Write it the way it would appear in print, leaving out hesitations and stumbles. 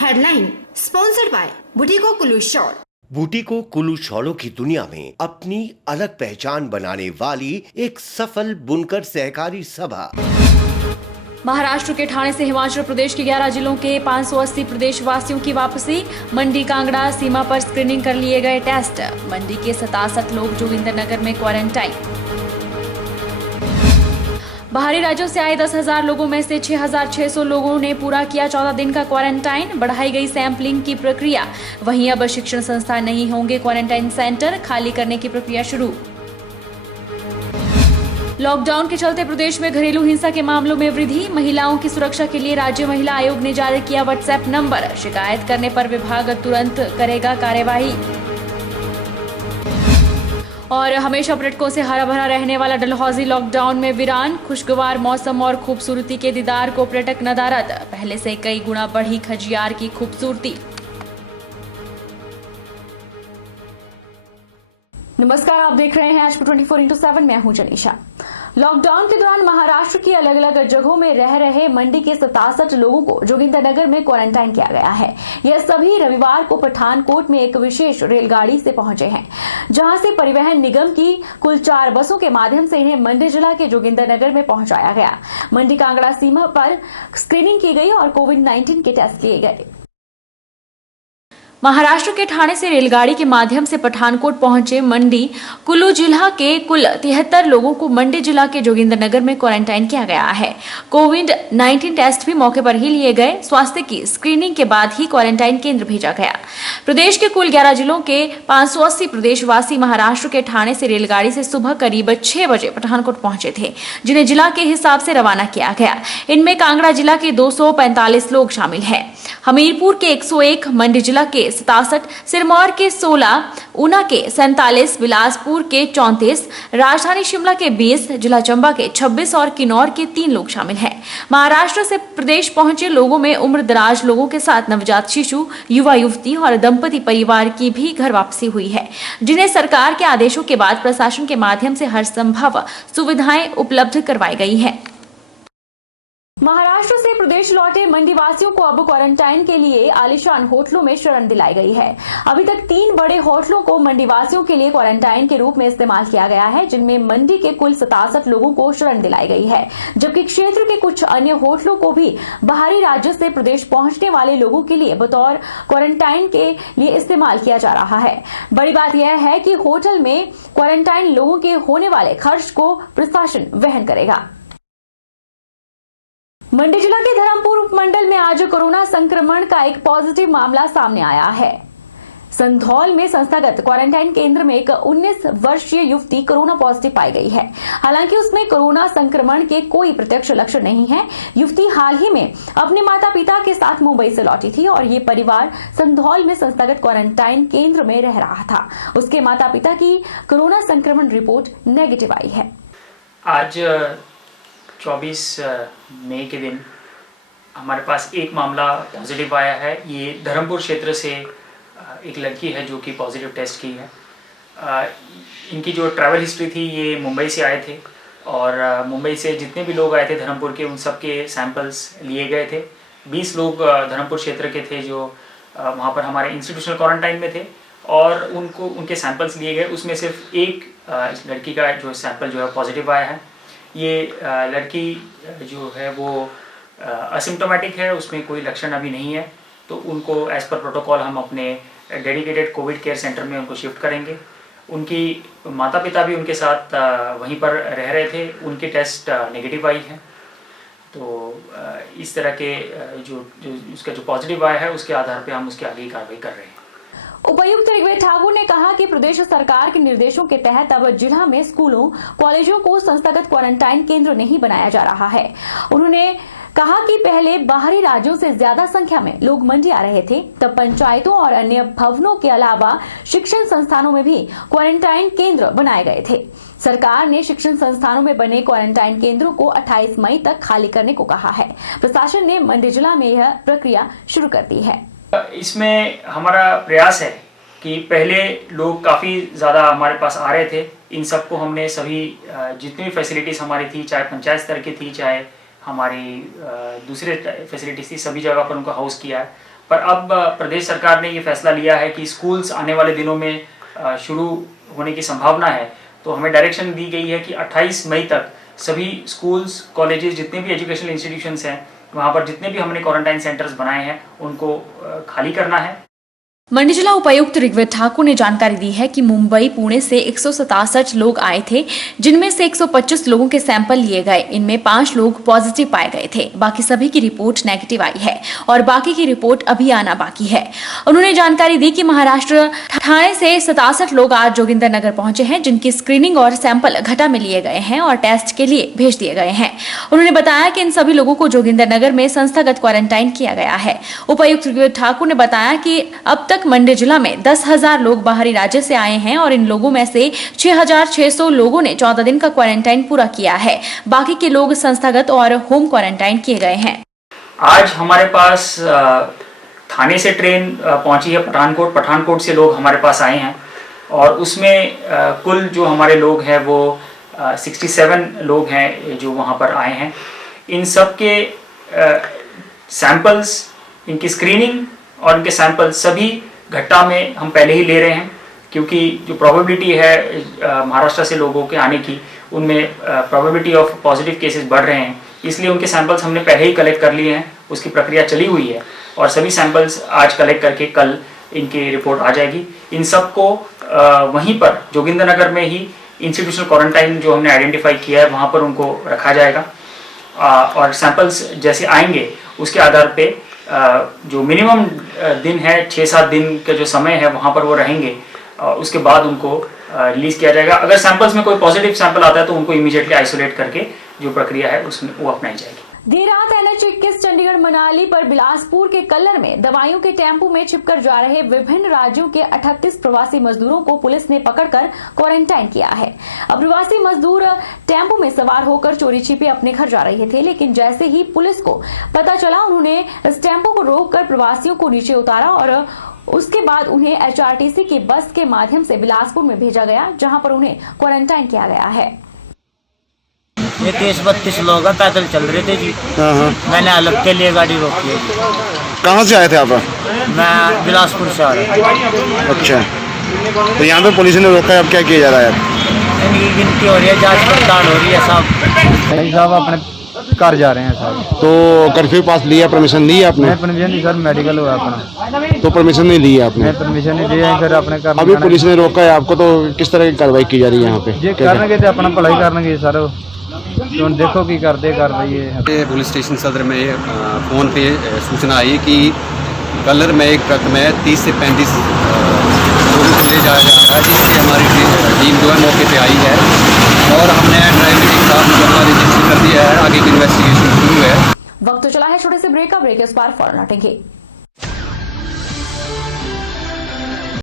Headline sponsored by Bhuttico Kullu shawl. Bhuttico Kullu शॉलों की दुनिया में अपनी अलग पहचान बनाने वाली एक सफल बुनकर सहकारी सभा। महाराष्ट्र के ठाणे से हिमाचल प्रदेश के 11 जिलों के 580 प्रदेशवासियों की वापसी। मंडी कांगड़ा सीमा पर स्क्रीनिंग कर लिए गए टेस्ट। मंडी के 67 लोग जोगिंदरनगर में क्वारंटाइन। बाहरी राज्यों से आए 10,000 लोगों में से 6,600 लोगों ने पूरा किया 14 दिन का क्वारंटाइन। बढ़ाई गई सैंपलिंग की प्रक्रिया। वहीं अब शिक्षण संस्थान नहीं होंगे क्वारंटाइन सेंटर, खाली करने की प्रक्रिया शुरू। लॉकडाउन के चलते प्रदेश में घरेलू हिंसा के मामलों में वृद्धि। महिलाओं की सुरक्षा के लिए राज्य महिला आयोग ने जारी किया व्हाट्सएप नंबर। शिकायत करने पर विभाग तुरंत करेगा कार्यवाही। और हमेशा पर्यटकों से हरा भरा रहने वाला डलहौजी लॉकडाउन में वीरान। खुशगवार मौसम और खूबसूरती के दीदार को पर्यटक नदारद। पहले से कई गुना बढ़ी खजियार की खूबसूरती। नमस्कार, आप देख रहे हैं आज 24x7। मैं हूं जनीशा। लॉकडाउन के दौरान महाराष्ट्र की अलग अलग जगहों में रह रहे मंडी के 67 लोगों को जोगिंदरनगर में क्वारंटाइन किया गया है। यह सभी रविवार को पठानकोट में एक विशेष रेलगाड़ी से पहुंचे हैं, जहां से परिवहन निगम की कुल 4 बसों के माध्यम से इन्हें मंडी जिला के जोगिंदरनगर में पहुंचाया गया। मंडी कांगड़ा सीमा पर स्क्रीनिंग की गई और कोविड-19 के टेस्ट किए गए। महाराष्ट्र के ठाणे से रेलगाड़ी के माध्यम से पठानकोट पहुंचे मंडी कुल्लू जिला के कुल 73 लोगों को मंडी जिला के जोगिंदरनगर में क्वारंटाइन किया गया है। कोविड-19 टेस्ट भी मौके पर ही लिए गए। स्वास्थ्य की स्क्रीनिंग के बाद ही क्वारंटाइन केंद्र भेजा गया। प्रदेश के कुल 11 जिलों के 580 प्रदेशवासी महाराष्ट्र के ठाणे से रेलगाड़ी से सुबह करीब 6 बजे पठानकोट पहुंचे थे, जिन्हें जिला के हिसाब से रवाना किया गया। इनमें कांगड़ा जिला के 245 लोग शामिल हैं, हमीरपुर के 101, मंडी जिला के 67, सिरमौर के 16, ऊना के 47, बिलासपुर के 34, राजधानी शिमला के 20, जिला चंबा के 26 और किन्नौर के 3 लोग शामिल हैं। महाराष्ट्र से प्रदेश पहुंचे लोगों में उम्र दराज लोगों के साथ नवजात शिशु, युवा युवती और दंपति परिवार की भी घर वापसी हुई है, जिन्हें सरकार के आदेशों के बाद प्रशासन के माध्यम से हर संभव सुविधाएं उपलब्ध करवाई गई है। महाराष्ट्र से प्रदेश लौटे मंडी वासियों को अब क्वारंटाइन के लिए आलीशान होटलों में शरण दिलाई गई है। अभी तक 3 बड़े होटलों को मंडी वासियों के लिए क्वारंटाइन के रूप में इस्तेमाल किया गया है, जिनमें मंडी के कुल 67 लोगों को शरण दिलाई गई है, जबकि क्षेत्र के कुछ अन्य होटलों को भी बाहरी राज्यों से प्रदेश पहुंचने वाले लोगों के लिए बतौर क्वारंटाइन के लिए इस्तेमाल किया जा रहा है। बड़ी बात यह है कि होटल में क्वारंटाइन लोगों के होने वाले खर्च को प्रशासन वहन करेगा। मंडी जिला के धर्मपुर उपमंडल में आज कोरोना संक्रमण का एक पॉजिटिव मामला सामने आया है। संधौल में संस्थागत क्वारंटाइन केंद्र में एक 19 वर्षीय युवती कोरोना पॉजिटिव पाई गई है। हालांकि उसमें कोरोना संक्रमण के कोई प्रत्यक्ष लक्षण नहीं है। युवती हाल ही में अपने माता पिता के साथ मुंबई से लौटी थी और ये परिवार संधौल में संस्थागत क्वारंटाइन केंद्र में रह रहा था। उसके माता पिता की कोरोना संक्रमण रिपोर्ट नेगेटिव आई है। आज 24 मई के दिन हमारे पास एक मामला पॉजिटिव आया है। ये धर्मपुर क्षेत्र से एक लड़की है जो कि पॉजिटिव टेस्ट की है। इनकी जो ट्रैवल हिस्ट्री थी, ये मुंबई से आए थे और मुंबई से जितने भी लोग आए थे धर्मपुर के, उन सब के सैंपल्स लिए गए थे। 20 लोग धर्मपुर क्षेत्र के थे जो वहाँ पर हमारे इंस्टीट्यूशनल क्वारंटाइन में थे और उनके सैंपल्स लिए गए। उसमें सिर्फ एक लड़की का जो सैंपल जो है पॉजिटिव आया है। ये लड़की जो है वो असिम्टोमेटिक है, उसमें कोई लक्षण अभी नहीं है, तो उनको एज पर प्रोटोकॉल हम अपने डेडिकेटेड कोविड केयर सेंटर में उनको शिफ्ट करेंगे। उनकी माता पिता भी उनके साथ वहीं पर रह रहे थे, उनके टेस्ट नेगेटिव आई है। तो इस तरह के जो उसका जो पॉजिटिव आया है उसके आधार पे हम उसके आगे कार्रवाई कर रहे हैं। उपायुक्त ऋग्वेद ठाकुर ने कहा कि प्रदेश सरकार के निर्देशों के तहत अब जिला में स्कूलों, कॉलेजों को संस्थागत क्वारंटाइन केंद्र नहीं बनाया जा रहा है। उन्होंने कहा कि पहले बाहरी राज्यों से ज्यादा संख्या में लोग मंडी आ रहे थे, तब पंचायतों और अन्य भवनों के अलावा शिक्षण संस्थानों में भी क्वारंटाइन केंद्र बनाए गए थे। सरकार ने शिक्षण संस्थानों में बने क्वारंटाइन केंद्रों को 28 मई तक खाली करने को कहा है। प्रशासन ने मंडी जिला में यह प्रक्रिया शुरू कर दी है। इसमें हमारा प्रयास है कि पहले लोग काफ़ी ज़्यादा हमारे पास आ रहे थे, इन सबको हमने सभी जितनी भी फैसिलिटीज़ हमारी थी, चाहे पंचायत स्तर की थी, चाहे हमारी दूसरे फैसिलिटीज़ थी, सभी जगह पर उनको हाउस किया है। पर अब प्रदेश सरकार ने ये फैसला लिया है कि स्कूल्स आने वाले दिनों में शुरू होने की संभावना है, तो हमें डायरेक्शन दी गई है कि 28 मई तक सभी स्कूल्स, कॉलेजेस, जितने भी एजुकेशनल इंस्टीट्यूशंस हैं, वहाँ पर जितने भी हमने क्वारंटाइन सेंटर्स बनाए हैं उनको खाली करना है। मंडी जिला उपायुक्त ऋग्वेद ठाकुर ने जानकारी दी है कि मुंबई, पुणे से 167 लोग आए थे, जिनमें से 125 लोगों के सैंपल लिए गए। इनमें 5 लोग पॉजिटिव पाए गए थे। बाकी सभी की रिपोर्ट नेगेटिव आई है और बाकी की रिपोर्ट अभी आना बाकी है। उन्होंने जानकारी दी कि महाराष्ट्र ठाणे से 67 लोग आज जोगिंदरनगर पहुंचे हैं, जिनकी स्क्रीनिंग और सैंपल घटा में लिए गए हैं और टेस्ट के लिए भेज दिए गए हैं। उन्होंने बताया कि इन सभी लोगों को जोगिंदरनगर में संस्थागत क्वारंटाइन किया गया है। उपायुक्त ऋग्वेद ठाकुर ने बताया कि अब तक मंडी जिला में 10,000 लोग बाहरी राज्य से आए हैं और इन लोगों में से 6,600 लोगों ने 14 दिन का क्वारंटाइन पूरा किया है। बाकी के लोग संस्थागत और होम क्वारंटाइन किए गए हैं। आज हमारे पास थाने से ट्रेन पहुंची है पठानकोट से लोग हमारे पास आए हैं और उसमें कुल जो हमारे लोग हैं वो 67 लोग हैं जो वहां पर आए हैं। इन सब के सैंपल्स, इनकी स्क्रीनिंग और इनके सैंपल सभी घट्टा में हम पहले ही ले रहे हैं, क्योंकि जो प्रोबेबिलिटी है महाराष्ट्र से लोगों के आने की, उनमें प्रोबेबिलिटी ऑफ पॉजिटिव केसेस बढ़ रहे हैं, इसलिए उनके सैंपल्स हमने पहले ही कलेक्ट कर लिए हैं। उसकी प्रक्रिया चली हुई है और सभी सैंपल्स आज कलेक्ट करके कल इनकी रिपोर्ट आ जाएगी। इन सबको वहीं पर जोगिंदरनगर में ही इंस्टीट्यूशनल क्वारंटाइन जो हमने आइडेंटिफाई किया है वहाँ पर उनको रखा जाएगा और सैंपल्स जैसे आएंगे उसके आधार पे जो मिनिमम दिन है 6-7 दिन का जो समय है वहाँ पर वो रहेंगे, उसके बाद उनको रिलीज किया जाएगा। अगर सैंपल्स में कोई पॉजिटिव सैंपल आता है तो उनको इमीडिएटली आइसोलेट करके जो प्रक्रिया है उसमें वो अपनाई जाएगी। देर रात NH-21 चंडीगढ़ मनाली पर बिलासपुर के कल्लर में दवाइयों के टेम्पो में छिपकर जा रहे विभिन्न राज्यों के 38 प्रवासी मजदूरों को पुलिस ने पकड़कर क्वारंटाइन किया है। अब प्रवासी मजदूर टेम्पो में सवार होकर चोरी छिपे अपने घर जा रहे थे, लेकिन जैसे ही पुलिस को पता चला उन्होंने इस टेम्पो को रोककर प्रवासियों को नीचे उतारा और उसके बाद उन्हें HRTC की बस के माध्यम से बिलासपुर में भेजा गया, जहाँ पर उन्हें क्वारंटाइन किया गया है। ये 30-32 लोग हैं, पैदल चल रहे थे जी। मैंने अलग के लिए गाड़ी रोकी है। कहाँ से आए थे आप? मैं बिलासपुर से आ रहा हूँ। अच्छा, तो यहाँ पे पुलिस ने रोका है, अब क्या किया जा रहा है? इनकी गिनती हो रही है, जांच पड़ताल हो रही है साहब। साहब अपने घर जा रहे हैं साहब। तो कर्फ्यू पास लिया, परमिशन ली है आपने? परमिशन नहीं सर, मेडिकल हुआ अपना। तो परमिशन नहीं ली है आपने? परमिशन नहीं दी है सर अपने घर। अभी पुलिस ने रोका है आपको, तो किस तरह की कार्रवाई की जा रही है यहाँ पे? ये करने तो अपना भलाई करने सर, तो देखो की करते कर रही है। पुलिस स्टेशन सदर में फ़ोन पे सूचना आई कि कलर में एक ट्रक में 30 से 35 लोगों को ले जाया जा रहा है, जिससे हमारी टीम जो है मौके पे आई है और हमने ड्राइवर के साथ मुकदमा रजिस्टर कर दिया है। आगे की इन्वेस्टिगेशन शुरू है। वक्त तो चला है छोटे से ब्रेक का, ब्रेक इस बार फौरन लौटेंगे।